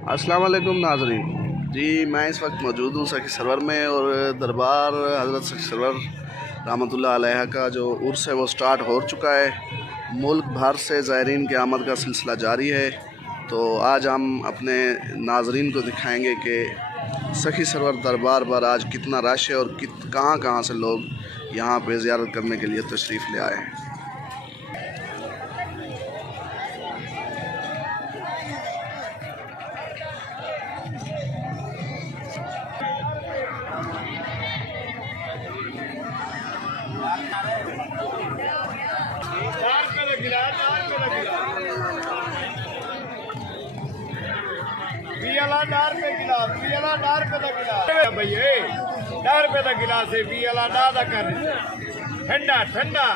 अस्सलाम वालेकुम नाज़रीन जी, मैं इस वक्त मौजूद हूँ सखी सरवर में और दरबार हज़रत सखी सरवर रहमतुल्लाह अलैहा का जो उर्स है वो स्टार्ट हो चुका है। मुल्क भर से ज़ायरीन की आमद का सिलसिला जारी है। तो आज हम अपने नाज़रीन को दिखाएंगे कि सखी सरवर दरबार पर आज कितना रश है और कहाँ कहाँ से लोग यहाँ पे ज़ियारत करने के लिए तशरीफ़ ले आए हैं। ठंडा ठंडा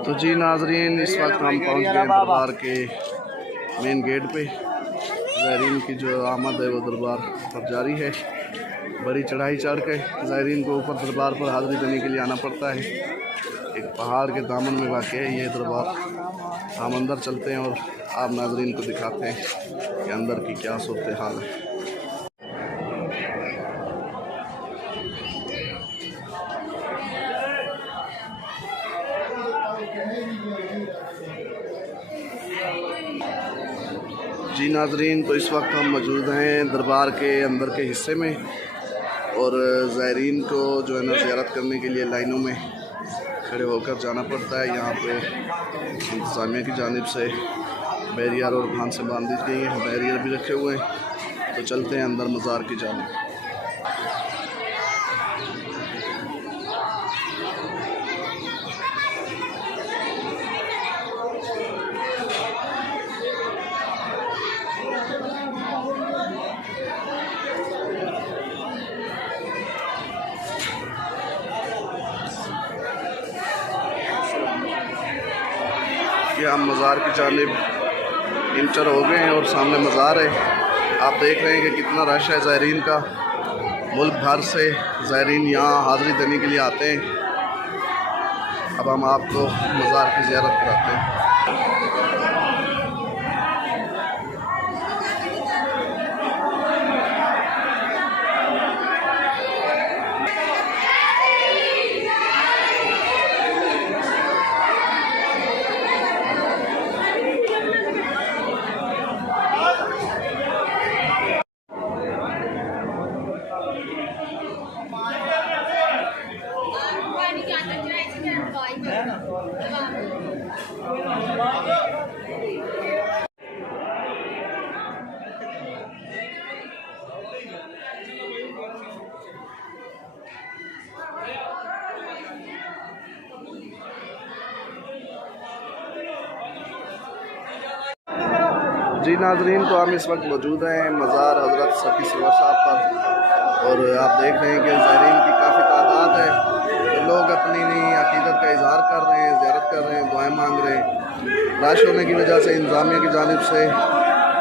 तो जी नाजरीन, इस वक्त हम पहुंच गए दरबार के मेन गेट पे। ज़ायरीन की जो आमद है वो दरबार पर जारी है। बड़ी चढ़ाई चढ़ के ज़ायरीन को ऊपर दरबार पर हाज़िरी देने के लिए आना पड़ता है। एक पहाड़ के दामन में वाक़ है ये दरबार। हम अंदर चलते हैं और आप नाजरीन को दिखाते हैं कि अंदर की क्या सूरत हाल है। जी नाजरीन, तो इस वक्त हम मौजूद हैं दरबार के अंदर के हिस्से में और ज़ायरीन को जो है ना ज़ियारत करने के लिए लाइनों में खड़े होकर जाना पड़ता है। यहाँ पे इंतज़ामिया की जानिब से बैरियर और भान से बांध दी गई हैं, बैरियर भी रखे हुए हैं। तो चलते हैं अंदर मज़ार की जानिब। कि हम मज़ार की जानिब इंटर हो गए हैं और सामने मज़ार है। आप देख रहे हैं कि कितना रश है ज़ायरीन का। मुल्क भर से ज़ायरीन यहाँ हाज़िरी देने के लिए आते हैं। अब हम आपको मज़ार की ज़ियारत कराते हैं। जी नाजरीन, तो हम इस वक्त मौजूद हैं मज़ार हज़रत सखी सरवर साहब पर और आप देख रहे हैं कि ज़ायरीन की काफ़ी तादाद है। तो लोग अपनी अक़ीदत का इज़हार कर रहे हैं, ज़ियारत कर रहे हैं, दुआएं मांग रहे हैं। रश होने की वजह से इंतज़ामिया की जानिब से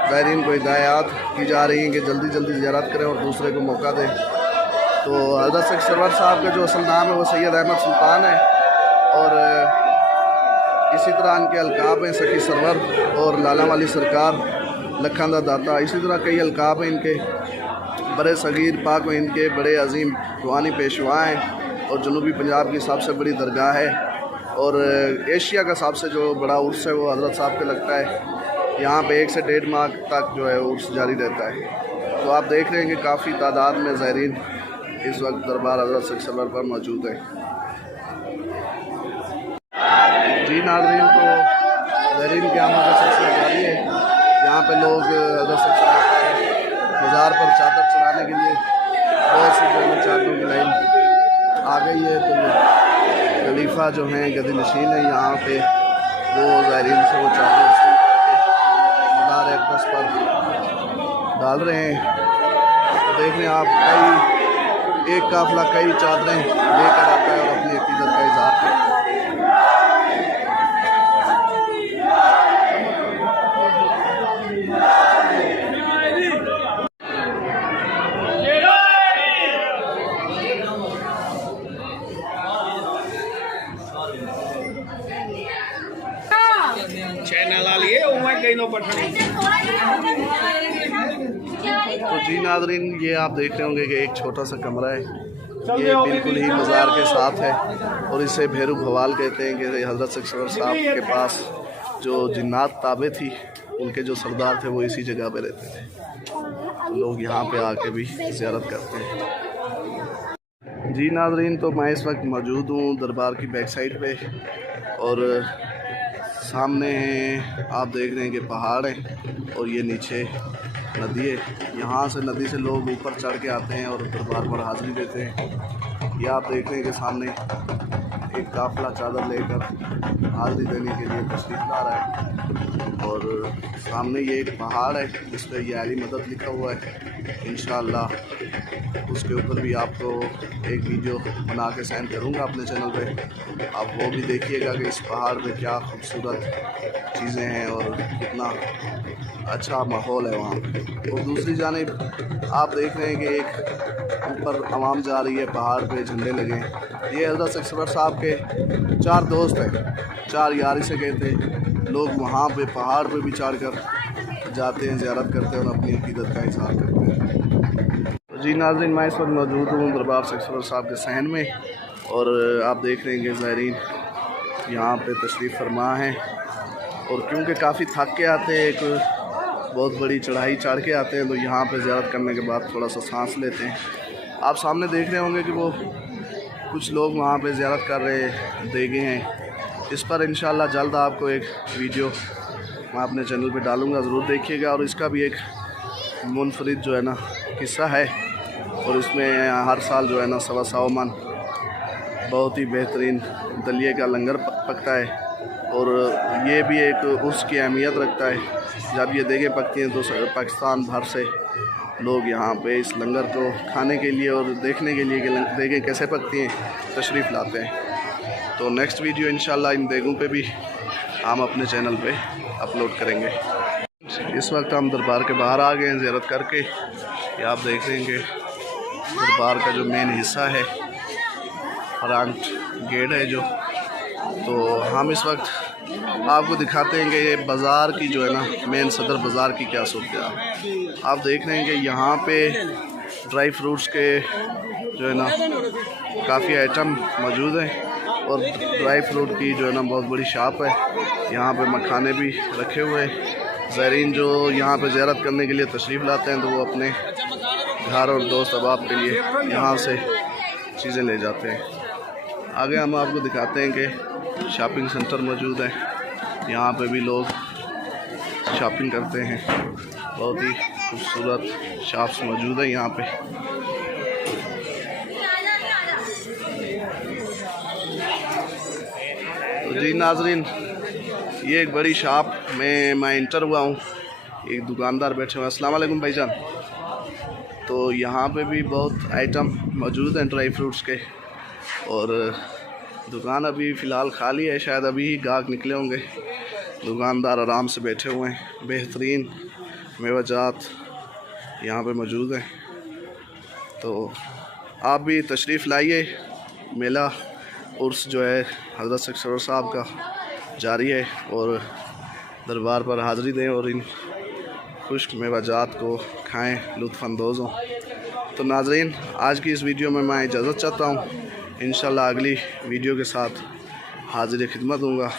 ज़ायरीन को हिदायत की जा रही हैं कि जल्दी जल्दी ज़ियारत करें और दूसरे को मौका दें। तो हज़रत सखी सरवर साहब का जो असल नाम है वो सैयद अहमद सुल्तान है और इसी तरह इनके अलकाब हैं सखी सरवर और लाला वाली सरकार, लखन दा दाता। इसी तरह कई अलकाब हैं इनके। बड़े सगीर पाक में इनके बड़े अजीम रूहानी पेशवा हैं और जनूबी पंजाब की सबसे बड़ी दरगाह है और एशिया का सबसे जो बड़ा उर्स है वो हज़रत साहब के लगता है। यहाँ पे 1 से 1.5 माह तक जो है उर्स जारी रहता है। तो आप देख रहे हैं कि काफ़ी तादाद में ज़ायरीन इस वक्त दरबार हज़रत सरवर पर मौजूद है। जी नाज़रीन, तो ज़ायरीन की आमद का सिलसिला जारी है। यहाँ पे लोग हज़रत सरवर मज़ार पर चादर चढ़ाने के लिए बहुत सी जो है चादरों की लाइन आ गई है। तो खलीफा जो हैं गद्दी नशीन है यहाँ पे, वो ज़ायरीन से वो चादर वसूल करके मज़ार अक़दस पर डाल रहे हैं। तो देख रहे हैं आप, कई एक काफ़िला कई चादरें लेकर आता है और अपनी अक़ीदत का इज़हार करता है। तो जी नाज़रीन, ये आप देख रहे होंगे कि एक छोटा सा कमरा है, ये बिल्कुल ही मज़ार के साथ है और इसे भैरू भवाल कहते हैं कि हज़रत सरवर साहब के पास जो जिन्नात ताबे थी, उनके जो सरदार थे वो इसी जगह पे रहते थे। तो लोग यहाँ पे आके भी ज़ियारत करते हैं। जी नाज़रीन, तो मैं इस वक्त मौजूद हूँ दरबार की बैक साइड पे और सामने हैं आप देख रहे हैं कि पहाड़ है और ये नीचे नदी है। यहाँ से नदी से लोग ऊपर चढ़ के आते हैं और दरबार पर हाज़िरी देते हैं। ये आप देख रहे हैं कि सामने एक काफ़िला चादर लेकर हाज़िरी देने के लिए तशरीफ़ ला रहा है और सामने ये एक पहाड़ है जिस पर ये अली मदद लिखा हुआ है। इंशाअल्लाह उसके ऊपर भी आपको एक वीडियो बना के सेंड करूँगा अपने चैनल पे, आप वो भी देखिएगा कि इस पहाड़ पे क्या खूबसूरत चीज़ें हैं और कितना अच्छा माहौल है वहाँ पे। और दूसरी जानिब आप देख रहे हैं कि एक ऊपर आवाम जा रही है, पहाड़ पे झंडे लगे हैं। ये हज़रत सरवर साहब के 4 दोस्त हैं, 4 यारी से गए थे। लोग वहाँ पे पहाड़ पे भी चढ़ कर जाते हैं, ज़ियारत करते हैं और अपनी अक़ीदत का इज़हार करते हैं। तो जी नाज़रीन, मैं इस वक्त मौजूद हूँ दरबार सरवर साहब के सहन में और आप देख रहे हैं कि ज़ायरीन यहाँ पे तशरीफ़ फरमा है और क्योंकि काफ़ी थक के आते हैं, एक बहुत बड़ी चढ़ाई चढ़ के आते हैं, तो यहाँ पे ज़ियारत करने के बाद थोड़ा सा सांस लेते हैं। आप सामने देख रहे होंगे कि वो कुछ लोग वहाँ पे ज़ियारत कर रहे देगे हैं। इस पर इंशाअल्लाह जल्द आपको एक वीडियो मैं अपने चैनल पे डालूँगा, ज़रूर देखिएगा। और इसका भी एक मुनफरिद जो है ना किस्सा है और इसमें हर साल जो है ना 125 मन बहुत ही बेहतरीन दलिए का लंगर पकता है और ये भी एक उसकी अहमियत रखता है। जब ये देगे पकती हैं तो पाकिस्तान भर से लोग यहाँ पे इस लंगर को खाने के लिए और देखने के लिए कि देगें कैसे पकती हैं तशरीफ़ लाते हैं। तो नेक्स्ट वीडियो इंशाल्लाह इन देगों पे भी हम अपने चैनल पे अपलोड करेंगे। इस वक्त हम दरबार के बाहर आ गए हैं ज़ियारत करके। ये आप देख रहे हैं कि दरबार का जो मेन हिस्सा है, फ्रंट गेट है जो, तो हम इस वक्त आपको दिखाते हैं कि ये बाज़ार की जो है ना मेन सदर बाज़ार की क्या सूरत है। आप देख रहे हैं कि यहाँ पे ड्राई फ्रूट्स के जो है ना काफ़ी आइटम मौजूद हैं और ड्राई फ्रूट की जो है ना बहुत बड़ी शॉप है। यहाँ पे मखाने भी रखे हुए हैं। ज़ायरीन जो यहाँ पे ज़ियारत करने के लिए तशरीफ़ लाते हैं तो वो अपने घर और दोस्त अहबाब के लिए यहाँ से चीज़ें ले जाते हैं। आगे हम आपको दिखाते हैं कि शॉपिंग सेंटर मौजूद है, यहाँ पे भी लोग शॉपिंग करते हैं। बहुत ही खूबसूरत शॉप्स मौजूद है यहाँ पे। तो जी नाज़रीन, ये एक बड़ी शॉप में मैं इंटर हुआ हूँ। एक दुकानदार बैठे हुए हैं। अस्सलाम वालेकुम भाईजान। तो यहाँ पे भी बहुत आइटम मौजूद हैं ड्राई फ्रूट्स के और दुकान अभी फ़िलहाल खाली है, शायद अभी ही गाहक निकले होंगे। दुकानदार आराम से बैठे हुए हैं। बेहतरीन मेवाजात यहाँ पे मौजूद हैं। तो आप भी तशरीफ़ लाइए। मेला उर्स जो है हज़रत सरवर साहब का जारी है और दरबार पर हाज़िरी दें और इन खुश्क मेवाजात को खाएं, लुत्फ़अंदोज़ हों। तो नाज़रीन, आज की इस वीडियो में मैं इजाज़त चाहता हूँ। इंशाल्लाह अगली वीडियो के साथ हाजिर खिदमत दूँगा।